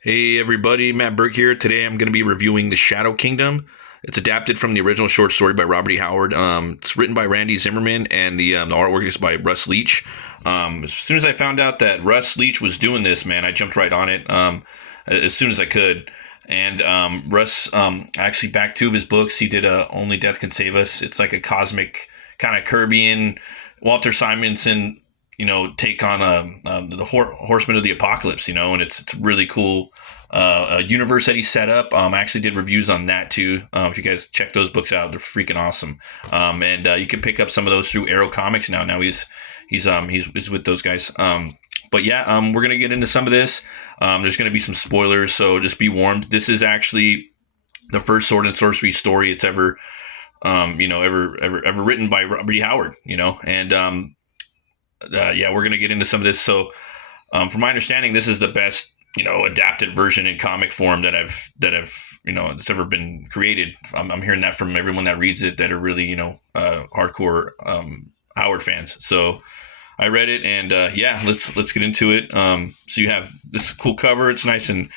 Hey everybody, Matt Burke here. Today I'm going to be reviewing The Shadow Kingdom. It's adapted from the original short story by Robert E. Howard. It's written by Randy Zimmerman, and the artwork is by Russ Leach. As soon as I found out that Russ Leach was doing this, man, I jumped right on it as soon as I could. And Russ actually backed two of his books. He did Only Death Can Save Us. It's like a cosmic kind of Kirby Walter Simonson, take on the Horsemen of the Apocalypse, and it's really cool universe that he set up. I actually did reviews on that too. If you guys check those books out, they're freaking awesome. And you can pick up some of those through Arrow Comics now. Now he's with those guys. But yeah, we're gonna get into some of this. There's gonna be some spoilers, so just be warned. This is actually the first sword and sorcery story it's ever ever written by Robert E. Howard. And yeah, we're gonna get into some of this. So, from my understanding, this is the best adapted version in comic form that I've that's ever been created. I'm hearing that from everyone that reads it that are really hardcore Howard fans. So I read it, and yeah, let's get into it. So you have this cool cover. It's nice and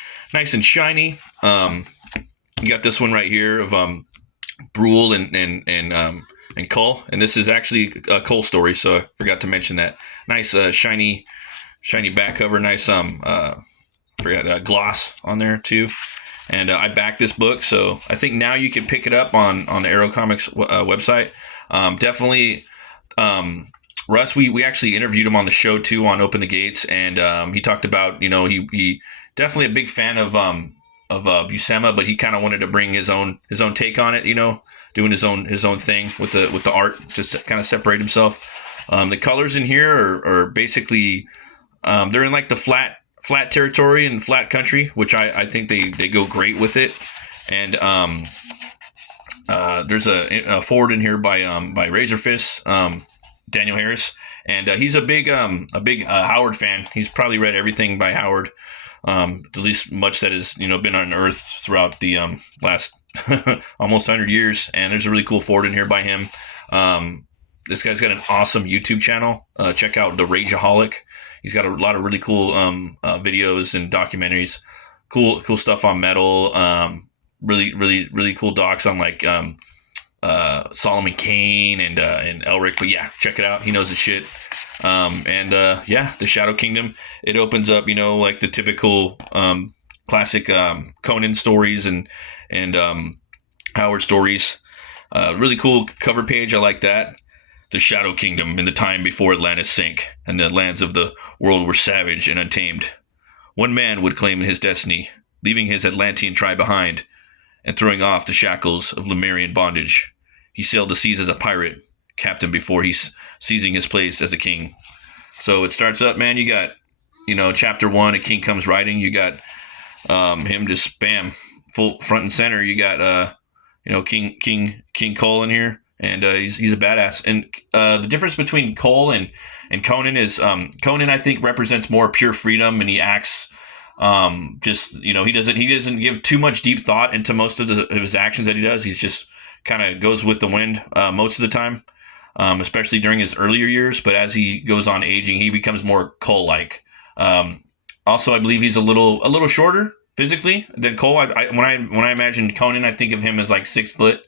shiny. You got this one right here of Brule and Cull, and this is actually a Cull story, so I forgot to mention that. Nice shiny back cover, nice gloss on there too. And I backed this book, so I think now you can pick it up on the Arrow Comics website. Definitely, Russ. We actually interviewed him on the show too on Open the Gates, and he talked about he definitely a big fan of Buscema, but he kind of wanted to bring his own take on it. Doing his own thing with the art, just to kind of separate himself. The colors in here are basically they're in like the flat territory and flat country, which I think they go great with it. And there's a forward in here by Razorfist, Daniel Harris, and he's a big Howard fan. He's probably read everything by Howard, at least much that has been on Earth throughout the last almost 100 years. And there's a really cool forward in here by him. This guy's got an awesome YouTube channel. Check out the Rageaholic. He's got a lot of really cool videos and documentaries. Cool stuff on metal. Really cool docs on like Solomon Kane and Elric. But yeah, check it out. He knows his shit. Yeah, the Shadow Kingdom. It opens up, like the typical classic Conan stories and Howard stories. Really cool cover page. I like that. The Shadow Kingdom in the time before Atlantis sank, and the lands of the world were savage and untamed. One man would claim his destiny, leaving his Atlantean tribe behind, and throwing off the shackles of Lemurian bondage. He sailed the seas as a pirate, captain before he's seizing his place as a king. So it starts up, man. You got, chapter one, a king comes riding. You got him just bam, full front and center. You got King Cole in here, and he's a badass. And the difference between Cole and Conan is Conan, I think, represents more pure freedom, and he acts he doesn't give too much deep thought into most of his actions that he does. He's just kind of goes with the wind most of the time, especially during his earlier years. But as he goes on aging, he becomes more Cole-like. Also, I believe he's a little shorter physically than Cole. When I imagine Conan, I think of him as like 6 foot,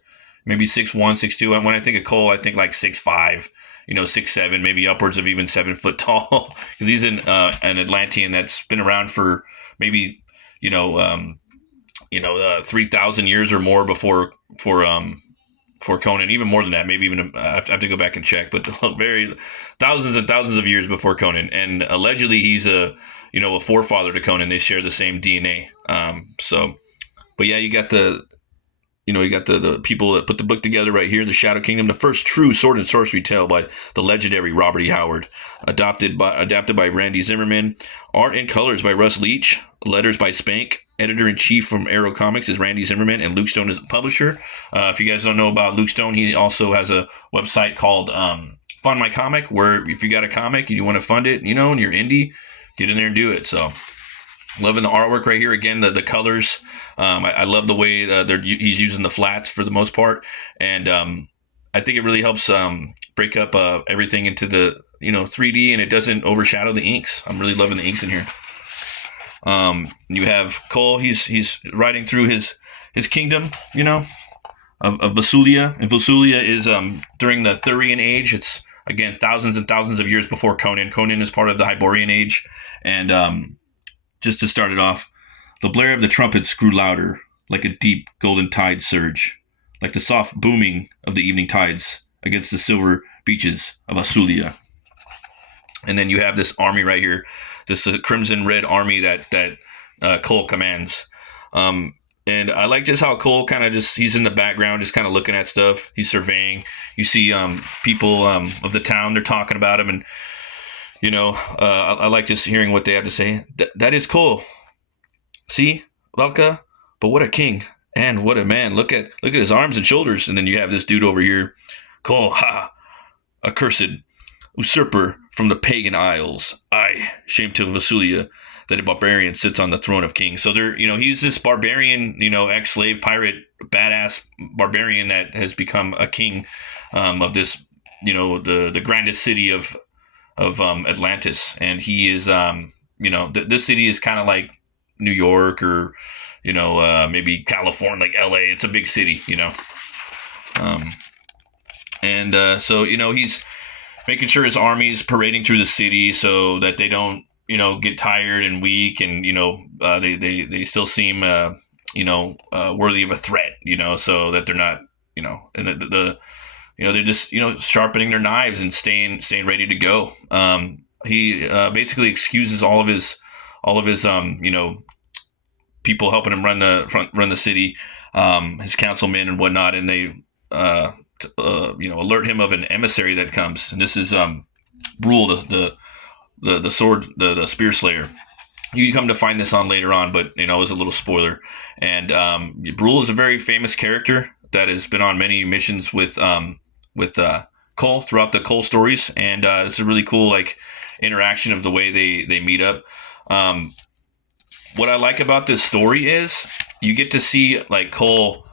maybe 6'1", 6'2". And when I think of Cole, I think like 6'5", 6'7", maybe upwards of even 7 foot tall. Because he's an Atlantean that's been around for maybe 3,000 years or more before Conan, even more than that, maybe even I have to go back and check, but very thousands and thousands of years before Conan, and allegedly he's a forefather to Conan. They share the same DNA. But yeah, you got the people that put the book together right here, The Shadow Kingdom, the first true sword and sorcery tale by the legendary Robert E. Howard, adapted by Randy Zimmerman, art and colors by Russ Leach, letters by Spank. Editor-in-chief from Arrow Comics is Randy Zimmerman, and Luke Stone is the publisher. If you guys don't know about Luke Stone, he also has a website called Fund My Comic, where if you got a comic and you want to fund it, and you're indie, get in there and do it. So, loving the artwork right here. Again, the colors. I love the way he's using the flats for the most part, and I think it really helps break up everything into the 3D, and it doesn't overshadow the inks. I'm really loving the inks in here. You have Cole. He's riding through his kingdom, of Vasulia. And Vasulia is during the Thurian Age. It's again thousands and thousands of years before Conan. Conan is part of the Hyborian Age, and just to start it off, the blare of the trumpets grew louder, like a deep golden tide surge, like the soft booming of the evening tides against the silver beaches of Asulia. And then you have this army right here, this crimson red army that Cole commands. And I like just how Cole kind of he's in the background, just kind of looking at stuff. He's surveying. You see people of the town, they're talking about him. And, I like just hearing what they have to say. That is Cole. See, Valka? But what a king. And what a man. Look at his arms and shoulders. And then you have this dude over here. Cole, accursed usurper from the pagan isles. Aye, shame to Vasulia that a barbarian sits on the throne of kings. So he's this barbarian, ex-slave pirate, badass barbarian that has become a king of this, the grandest city of Atlantis. And he is, this city is kind of like New York or, maybe California, like LA. It's a big city, so, he's making sure his army's parading through the city so that they don't, get tired and weak, and they still seem worthy of a threat, so that they're not, and they're just sharpening their knives and staying ready to go. He basically excuses all of his people helping him run the city, his councilmen and whatnot, and they alert him of an emissary that comes, and this is Brule, the sword, the spear slayer. You come to find this on later on, but it was a little spoiler. And Brule is a very famous character that has been on many missions with Cole throughout the Cole stories, and it's a really cool interaction of the way they meet up. What I like about this story is you get to see Cole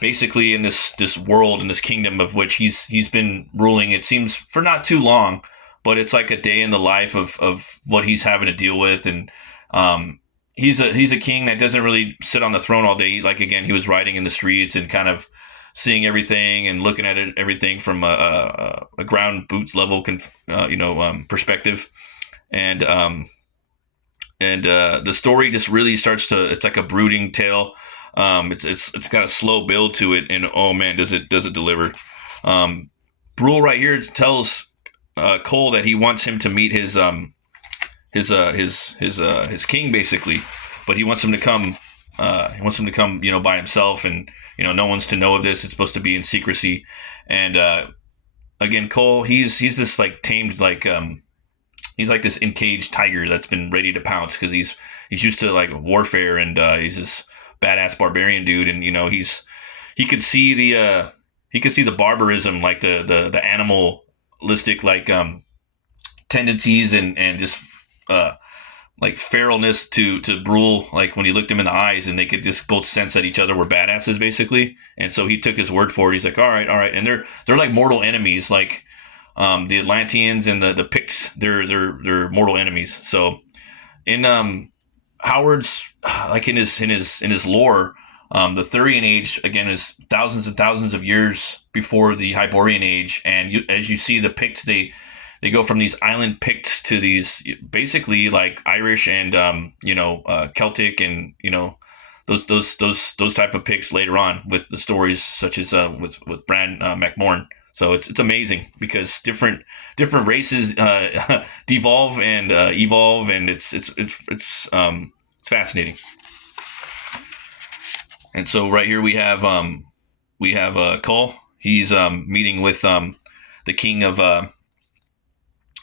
basically in this world, in this kingdom of which he's been ruling. It seems for not too long, but it's like a day in the life of what he's having to deal with. And he's a king that doesn't really sit on the throne all day. He was riding in the streets and kind of seeing everything and looking at everything from a ground boots level perspective. And the story just really starts to, it's like a brooding tale. It's got a slow build to it, and oh man, does it deliver. Brule right here tells Cole that he wants him to meet his king, basically, but he wants him to come. He wants him to come, by himself, and no one's to know of this. It's supposed to be in secrecy. And again, Cole, he's this tamed, he's like this encaged tiger that's been ready to pounce because he's used to warfare, and he's this badass barbarian dude, and he could see the barbarism, the animalistic tendencies and just feralness to Brule, when he looked him in the eyes, and they could just both sense that each other were badasses, basically. And so he took his word for it. He's like, all right, and they're like mortal enemies, the Atlanteans and the Picts. They're mortal enemies. So in Howard's in his lore, the Thurian Age again is thousands and thousands of years before the Hyborian Age, and as you see, the Picts, they go from these island Picts to these basically Irish and Celtic, and those type of Picts later on with the stories such as with Bran McMorn. So it's amazing because different races devolve and evolve, and it's fascinating. And so right here we have Cole. He's meeting with the king of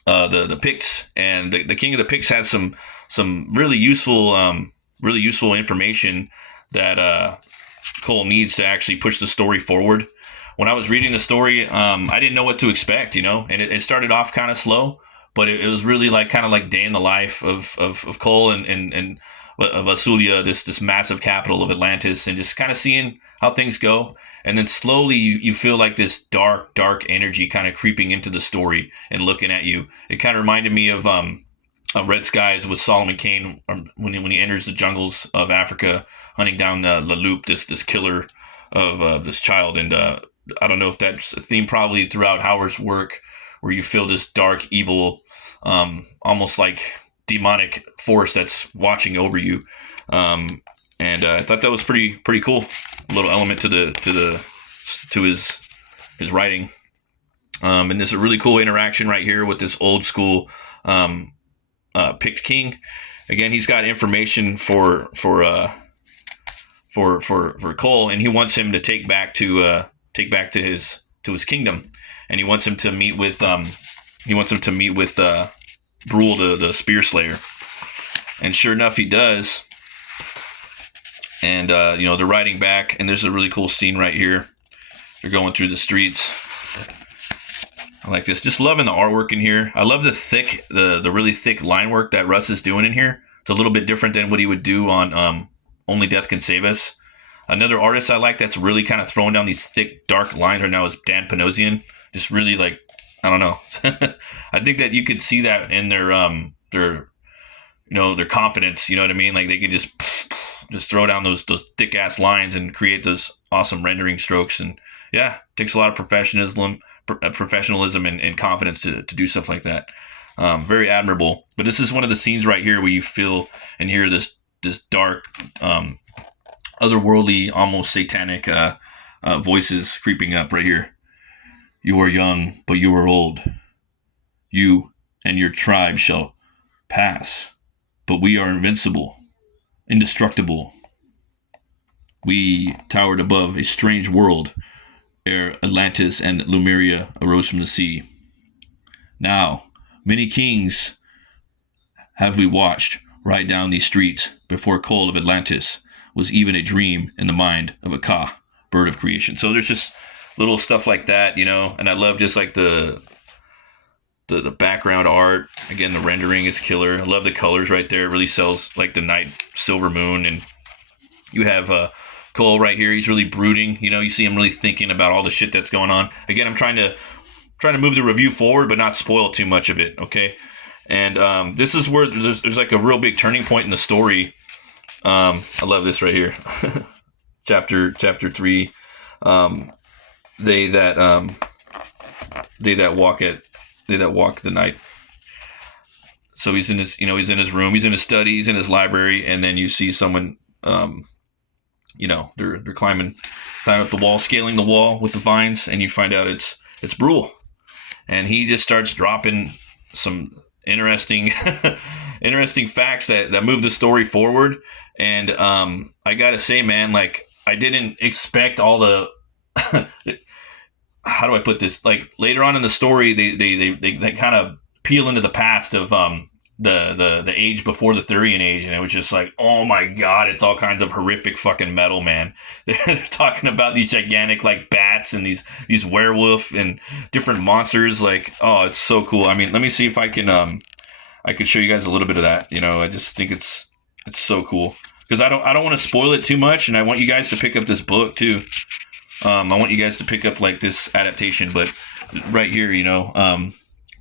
the Picts, and the king of the Picts has some really useful information that Cole needs to actually push the story forward. When I was reading the story, I didn't know what to expect, and it started off kind of slow, but it was really kind of day in the life of Cole and of Asulia, this massive capital of Atlantis, and just kind of seeing how things go. And then slowly you feel this dark energy kind of creeping into the story and looking at you. It kind of reminded me of Red Skies with Solomon Kane when he enters the jungles of Africa, hunting down La Loup, this killer of this child. And I don't know if that's a theme probably throughout Howard's work, where you feel this dark, evil, almost like demonic force that's watching over you. And I thought that was pretty cool. A little element to his writing. And there's a really cool interaction right here with this old school picked king. Again, he's got information for Cole, and he wants him to take back to his kingdom, and he wants him to meet with Brule, the Spear Slayer. And sure enough, he does. And they're riding back, and there's a really cool scene right here. They're going through the streets. I like this. Just loving the artwork in here. I love the really thick line work that Russ is doing in here. It's a little bit different than what he would do on Only Death Can Save Us. Another artist I like that's really kind of throwing down these thick, dark lines right now is Dan Panosian. Just really like, I don't know. I think that you could see that in their confidence. You know what I mean? Like they could just throw down those thick ass lines and create those awesome rendering strokes. And yeah, it takes a lot of professionalism and confidence to do stuff like that. Very admirable. But this is one of the scenes right here where you feel and hear this dark, otherworldly, almost satanic voices creeping up right here. You are young, but you are old. You and your tribe shall pass, but we are invincible, indestructible. We towered above a strange world ere Atlantis and Lemuria arose from the sea. Now, many kings have we watched ride down these streets before Cole of Atlantis was even a dream in the mind of a Ka, bird of creation. So there's just little stuff like that, and I love just like the background art. Again, the rendering is killer. I love the colors right there. It really sells like the night silver moon. And you have Cole right here. He's really brooding. You see him really thinking about all the shit that's going on. Again, I'm trying to move the review forward, but not spoil too much of it. Okay. And this is where there's like a real big turning point in the story. I love this right here. chapter 3. They that walk the night. So he's in his room, he's in his study, he's in his library, and then you see someone, they're climbing up the wall, scaling the wall with the vines, and you find out it's Brule, and he just starts dropping some interesting facts that move the story forward. And I gotta say, man, like I didn't expect all the how do I put this? Like later on in the story, they kind of peel into the past of the age before the Thurian age, and it was just like, oh my god, it's all kinds of horrific fucking metal, man. They're talking about these gigantic like bats and these werewolf and different monsters. Like, oh, it's so cool. I mean, let me see if I can show you guys a little bit of that. I just think it's so cool because I don't want to spoil it too much, and I want you guys to pick up this book too. I want you guys to pick up like this adaptation, but right here,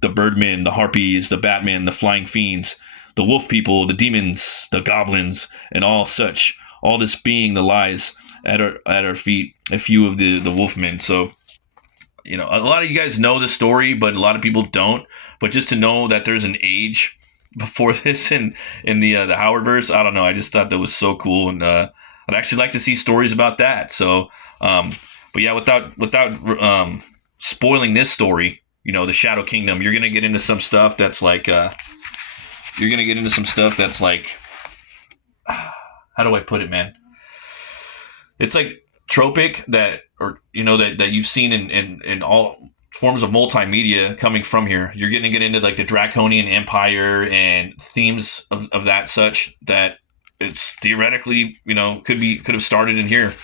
the Birdmen, the Harpies, the Batmen, the Flying Fiends, the Wolf People, the Demons, the Goblins, and all such. All this being the lies at our feet, a few of the Wolfmen. So, a lot of you guys know the story, but a lot of people don't. But just to know that there's an age before this in the Howardverse, I don't know. I just thought that was so cool, and I'd actually like to see stories about that. So, but yeah, without spoiling this story, the Shadow Kingdom, you're gonna get into some stuff that's like, how do I put it, man? It's like tropic that you've seen in all forms of multimedia coming from here. You're gonna get into like the Draconian Empire and themes of that such that it's theoretically, could have started in here.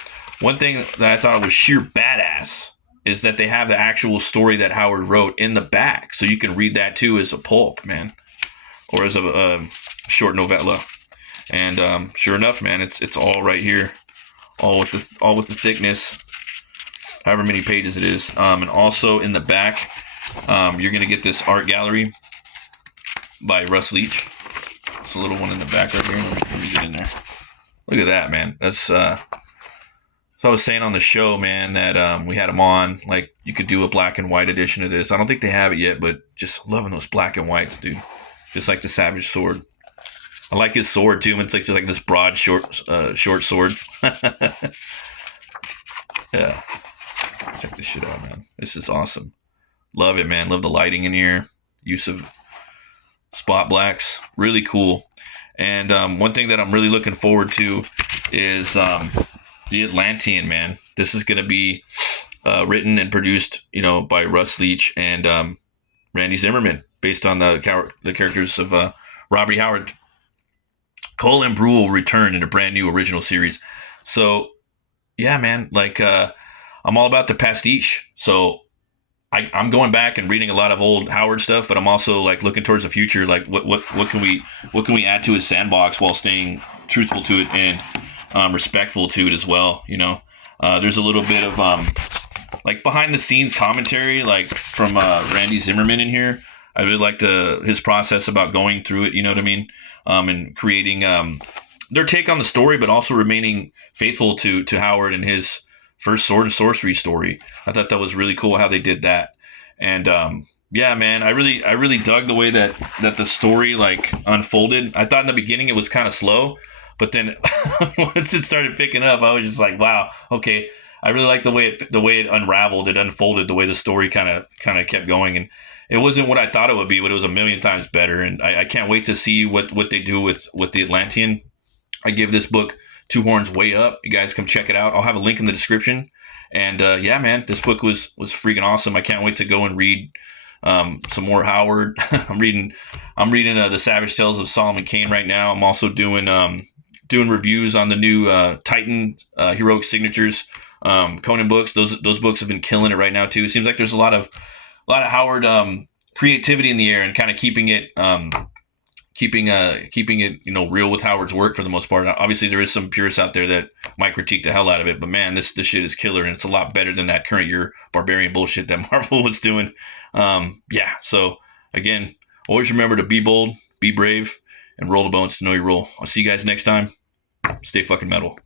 One thing that I thought was sheer badass is that they have the actual story that Howard wrote in the back, so you can read that too as a pulp, man, or as a short novella. And sure enough, man, it's all right here, all with the thickness, however many pages it is. And also in the back, you're gonna get this art gallery by Russ Leach. There's a little one in the back right here. Let me get in there. Look at that, man. That's so I was saying on the show, man, that we had them on. Like, you could do a black and white edition of this. I don't think they have it yet, but just loving those black and whites, dude. Just like the Savage sword. I like his sword too. It's like just like this broad, short sword. Yeah, check this shit out, man. This is awesome. Love it, man. Love the lighting in here. Use of spot blacks, really cool. And one thing that I'm really looking forward to is the Atlantean, man. This is going to be written and produced, by Russ Leach and Randy Zimmerman, based on the characters of Robert E. Howard. Cole and Brew will return in a brand new original series. So, yeah, man, like I'm all about the pastiche. So I'm going back and reading a lot of old Howard stuff, but I'm also like looking towards the future. Like what can we add to his sandbox while staying truthful to it and respectful to it as well. There's a little bit of like behind the scenes commentary, like from Randy Zimmerman in here. I really liked his process about going through it. You know what I mean? And creating their take on the story, but also remaining faithful to Howard and his first sword and sorcery story. I thought that was really cool how they did that. And yeah, man, I really dug the way that the story like unfolded. I thought in the beginning it was kind of slow, but then once it started picking up, I was just like, wow, okay. I really like the way it unraveled, it unfolded, the way the story kind of kept going, and it wasn't what I thought it would be, but it was a million times better. And I can't wait to see what they do with the Atlantean. I give this book 2 horns way up. You guys come check it out. I'll have a link in the description. And yeah, man, this book was freaking awesome. I can't wait to go and read some more Howard. I'm reading the Savage Tales of Solomon Kane right now. I'm also doing reviews on the new Titan Heroic Signatures Conan books. Those books have been killing it right now too. It seems like there's a lot of Howard creativity in the air, and kind of keeping it real with Howard's work for the most part. Obviously, there is some purists out there that might critique the hell out of it, but man, this shit is killer, and it's a lot better than that current year barbarian bullshit that Marvel was doing. Yeah. So again, always remember to be bold, be brave, and roll the bones to know your role. I'll see you guys next time. Stay fucking metal.